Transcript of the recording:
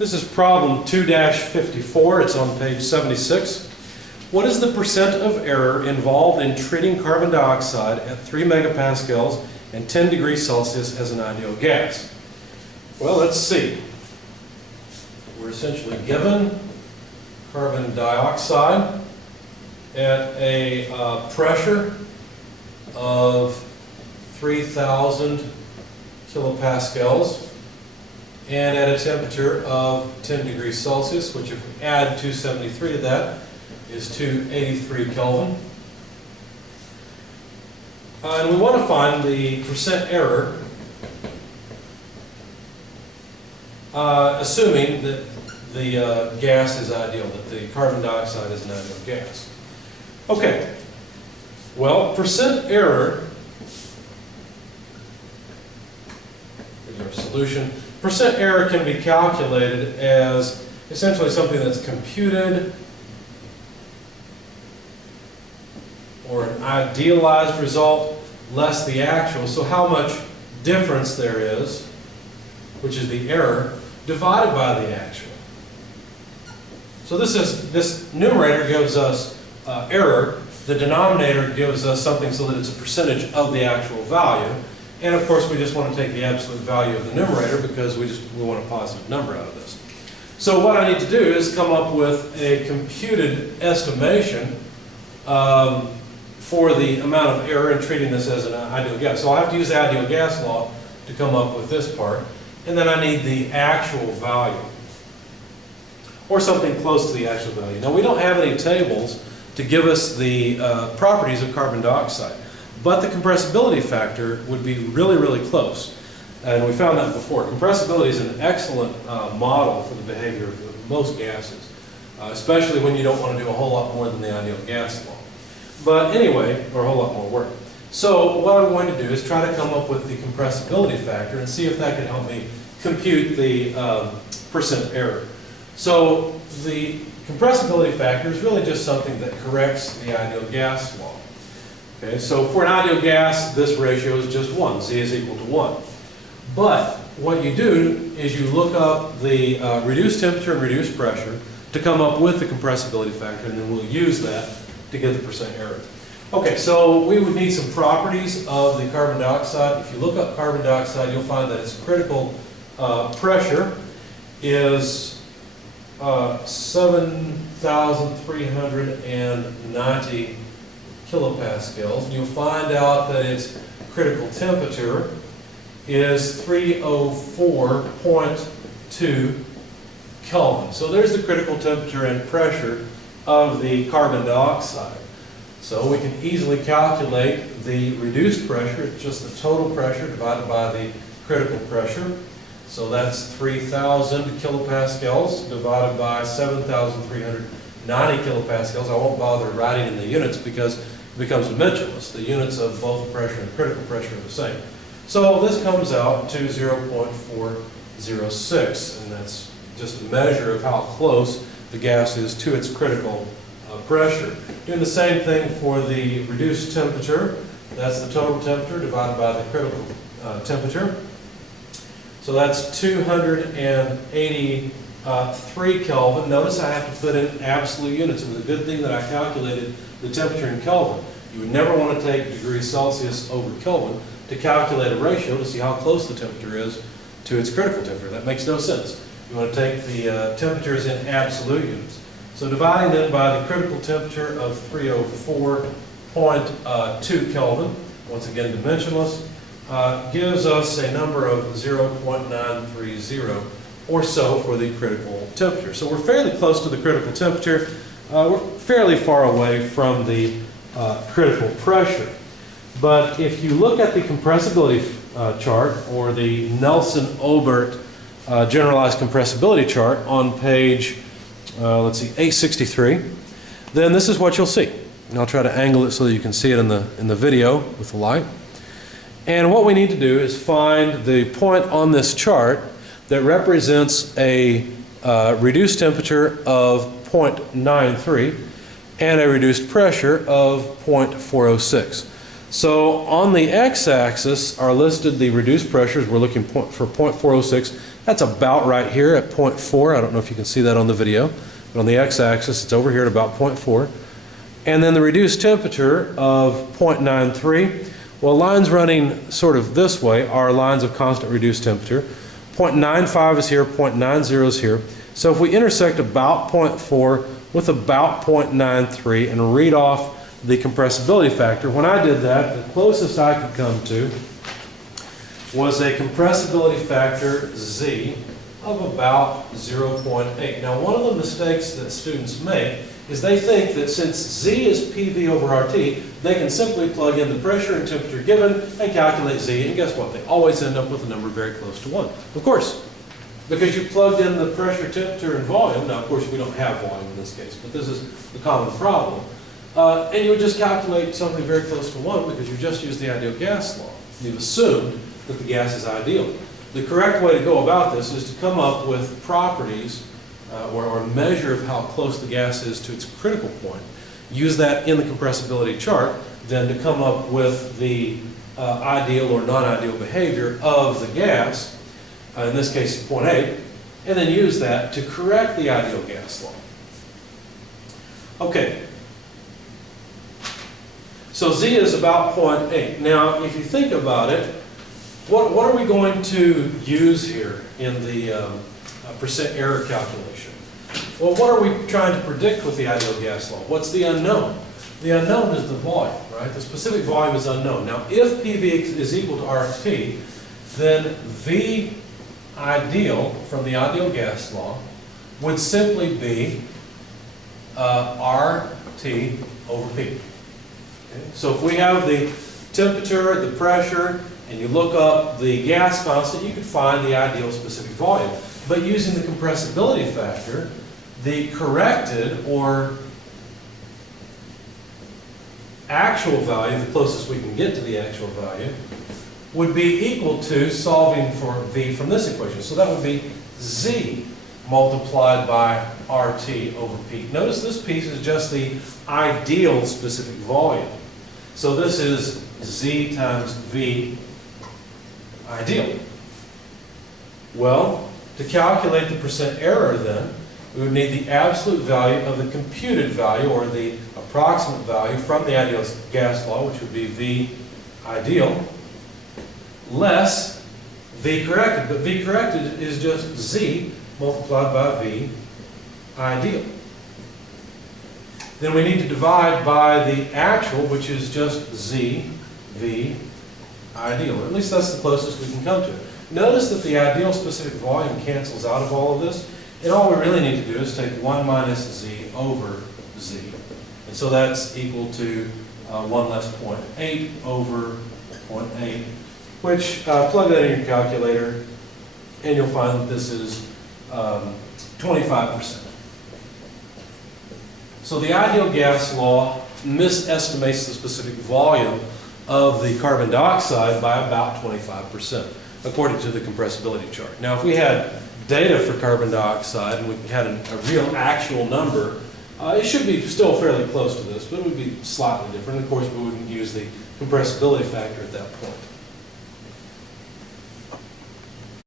This is problem 2-54. It's on page 76. What is the percent of error involved in treating carbon dioxide at 3 megapascals and 10 degrees Celsius as an ideal gas? Well, let's see. We're essentially given carbon dioxide at a pressure of 3,000 kilopascals and at a temperature of 10 degrees Celsius, which if we add 273 to that is 283 Kelvin. And we want to find the percent error, assuming that the gas is ideal, that the carbon dioxide is an ideal gas. Okay, well, percent error, here's our solution. Percent error can be calculated as essentially something that's computed or an idealized result less the actual. So how much difference there is, which is the error, divided by the actual. So this numerator gives us error. The denominator gives us something so that it's a percentage of the actual value. And of course, we just want to take the absolute value of the numerator because we want a positive number out of this. So what I need to do is come up with a computed estimation for the amount of error in treating this as an ideal gas. So I have to use the ideal gas law to come up with this part. And then I need the actual value, or something close to the actual value. Now, we don't have any tables to give us the properties of carbon dioxide, but the compressibility factor would be really, really close. And we found that before. Compressibility is an excellent model for the behavior of most gases, especially when you don't want to do a whole lot more than the ideal gas law. But anyway, or a whole lot more work. So what I'm going to do is try to come up with the compressibility factor and see if that can help me compute the percent error. So the compressibility factor is really just something that corrects the ideal gas law. Okay, so for an ideal gas, this ratio is just 1. Z is equal to 1. But what you do is you look up the reduced temperature and reduced pressure to come up with the compressibility factor, and then we'll use that to get the percent error. Okay, so we would need some properties of the carbon dioxide. If you look up carbon dioxide, you'll find that its critical pressure is 7,390 kilopascals. And you'll find out that its critical temperature is 304.2 Kelvin. So there's the critical temperature and pressure of the carbon dioxide. So we can easily calculate the reduced pressure. It's just the total pressure divided by the critical pressure. So that's 3,000 kilopascals divided by 7,390 kilopascals. I won't bother writing in the units because it becomes dimensionless. The units of both the pressure and critical pressure are the same. So this comes out to 0.406, and that's just a measure of how close the gas is to its critical pressure. Doing the same thing for the reduced temperature. That's the total temperature divided by the critical temperature. So that's 283 Kelvin. Notice I have to put in absolute units. It was a good thing that I calculated the temperature in Kelvin. You would never want to take degrees Celsius over Kelvin to calculate a ratio to see how close the temperature is to its critical temperature. That makes no sense. You want to take the temperatures in absolute units. So dividing them by the critical temperature of 304.2 Kelvin, once again dimensionless, gives us a number of 0.930 or so for the critical temperature. So we're fairly close to the critical temperature. We're fairly far away from the critical pressure. But if you look at the compressibility chart, or the Nelson-Obert generalized compressibility chart on page, let's see, 863, then this is what you'll see. And I'll try to angle it so that you can see it in the video with the light. And what we need to do is find the point on this chart that represents a reduced temperature of 0.93 and a reduced pressure of 0.406. So on the x-axis are listed the reduced pressures. We're looking for 0.406. That's about right here at 0.4. I don't know if you can see that on the video, but on the x-axis it's over here at about 0.4. And then the reduced temperature of 0.93. Well, lines running sort of this way are lines of constant reduced temperature. 0.95 is here, 0.90 is here. So if we intersect about 0.4 with about 0.93 and read off the compressibility factor, when I did that, the closest I could come to was a compressibility factor Z of about 0.8. Now, one of the mistakes that students make is they think that since Z is PV over RT, they can simply plug in the pressure and temperature given and calculate Z, and guess what? They always end up with a number very close to 1. Of course, because you plugged in the pressure, temperature, and volume. Now, of course, we don't have volume in this case, but this is the common problem. And you would just calculate something very close to 1 because you just used the ideal gas law. You've assumed that the gas is ideal. The correct way to go about this is to come up with properties or a measure of how close the gas is to its critical point. Use that in the compressibility chart, then to come up with the ideal or non-ideal behavior of the gas, in this case 0.8, and then use that to correct the ideal gas law. Okay, so Z is about 0.8. Now, if you think about it, what are we going to use here in the percent error calculation? Well, what are we trying to predict with the ideal gas law? What's the unknown? The unknown is the volume, right? The specific volume is unknown. Now, if PV is equal to RT, then V ideal from the ideal gas law would simply be RT over P. Okay? So if we have the temperature, the pressure, and you look up the gas constant, you can find the ideal specific volume. But using the compressibility factor, the corrected or actual value, the closest we can get to the actual value, would be equal to solving for V from this equation. So that would be Z multiplied by RT over P. Notice this piece is just the ideal specific volume. So this is Z times V ideal. Well, to calculate the percent error then, we would need the absolute value of the computed value or the approximate value from the ideal gas law, which would be V ideal, less V corrected. But V corrected is just Z multiplied by V ideal. Then we need to divide by the actual, which is just Z V ideal. Or at least that's the closest we can come to it. Notice that the ideal specific volume cancels out of all of this. And all we really need to do is take 1 minus Z over Z. And so that's equal to 1 less 0.8 over 0.8, which plug that in your calculator, and you'll find that this is 25%. So the ideal gas law misestimates the specific volume of the carbon dioxide by about 25%, according to the compressibility chart. Now, if we had data for carbon dioxide and we had a real actual number, it should be still fairly close to this, but it would be slightly different. Of course, we wouldn't use the compressibility factor at that point.